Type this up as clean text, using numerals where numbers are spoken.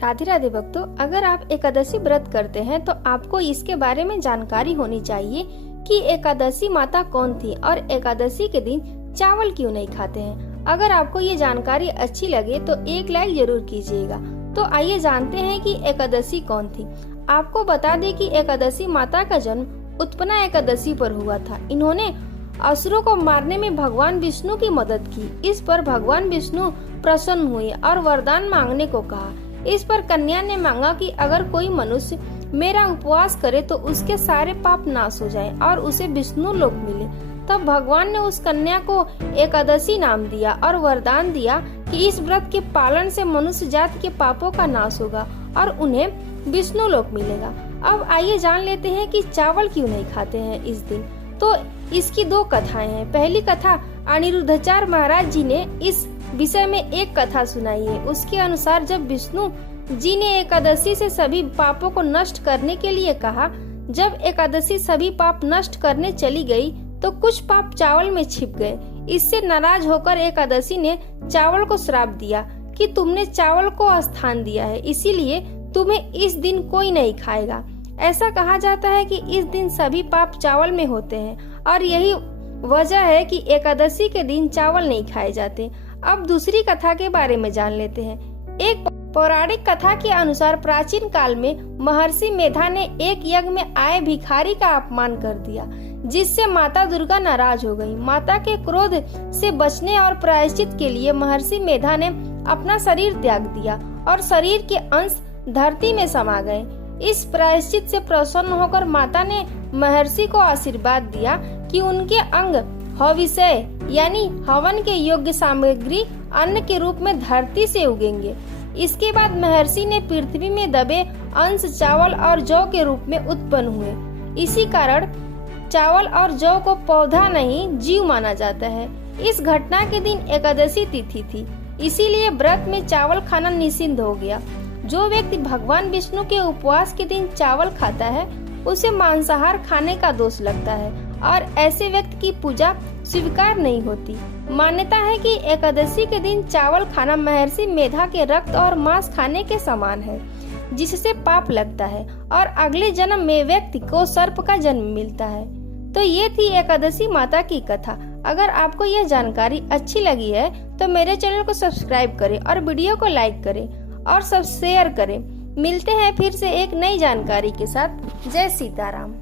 राधे राधे भक्तों, अगर आप एकादशी व्रत करते हैं तो आपको इसके बारे में जानकारी होनी चाहिए कि एकादशी माता कौन थी और एकादशी के दिन चावल क्यों नहीं खाते हैं। अगर आपको ये जानकारी अच्छी लगे तो एक लाइक जरूर कीजिएगा। तो आइए जानते हैं कि एकादशी कौन थी। आपको बता दें कि एकादशी माता का जन्म उत्पन्ना एकादशी पर हुआ था। इन्होंने असुरों को मारने में भगवान विष्णु की मदद की। इस पर भगवान विष्णु प्रसन्न हुए और वरदान मांगने को कहा। इस पर कन्या ने मांगा कि अगर कोई मनुष्य मेरा उपवास करे तो उसके सारे पाप नाश हो जाएं और उसे विष्णु लोक मिले। तब भगवान ने उस कन्या को एकादशी नाम दिया और वरदान दिया कि इस व्रत के पालन से मनुष्य जाति के पापों का नाश होगा और उन्हें विष्णु लोक मिलेगा। अब आइए जान लेते हैं कि चावल क्यों नहीं खाते हैं इस दिन। तो इसकी दो कथाएं हैं। पहली कथा अनिरुद्धाचार्य महाराज जी ने इस विषय में एक कथा सुनाई है। उसके अनुसार जब विष्णु जी ने एकादशी से सभी पापों को नष्ट करने के लिए कहा, जब एकादशी सभी पाप नष्ट करने चली गई तो कुछ पाप चावल में छिप गए। इससे नाराज होकर एकादशी ने चावल को श्राप दिया कि तुमने चावल को स्थान दिया है, इसीलिए तुम्हें इस दिन कोई नहीं खाएगा। ऐसा कहा जाता है कि इस दिन सभी पाप चावल में होते हैं और यही वजह है कि एकादशी के दिन चावल नहीं खाए जाते। अब दूसरी कथा के बारे में जान लेते हैं। एक पौराणिक कथा के अनुसार प्राचीन काल में महर्षि मेधा ने एक यज्ञ में आए भिखारी का अपमान कर दिया, जिससे माता दुर्गा नाराज हो गई। माता के क्रोध से बचने और प्रायश्चित के लिए महर्षि मेधा ने अपना शरीर त्याग दिया और शरीर के अंश धरती में समा गए। इस प्रायश्चित से प्रसन्न होकर माता ने महर्षि को आशीर्वाद दिया कि उनके अंग हविष्य यानी हवन के योग्य सामग्री अन्न के रूप में धरती से उगेंगे। इसके बाद महर्षि ने पृथ्वी में दबे अंश चावल और जौ के रूप में उत्पन्न हुए। इसी कारण चावल और जौ को पौधा नहीं जीव माना जाता है। इस घटना के दिन एकादशी तिथि थी, इसीलिए व्रत में चावल खाना निषिद्ध हो गया। जो व्यक्ति भगवान विष्णु के उपवास के दिन चावल खाता है उसे मांसाहार खाने का दोष लगता है और ऐसे व्यक्ति की पूजा स्वीकार नहीं होती। मान्यता है कि एकादशी के दिन चावल खाना महर्षि मेधा के रक्त और मांस खाने के समान है, जिससे पाप लगता है और अगले जन्म में व्यक्ति को सर्प का जन्म मिलता है। तो ये थी एकादशी माता की कथा। अगर आपको यह जानकारी अच्छी लगी है तो मेरे चैनल को सब्सक्राइब करें और वीडियो को लाइक करें और सब शेयर करें। मिलते हैं फिर से एक नई जानकारी के साथ। जय सीताराम।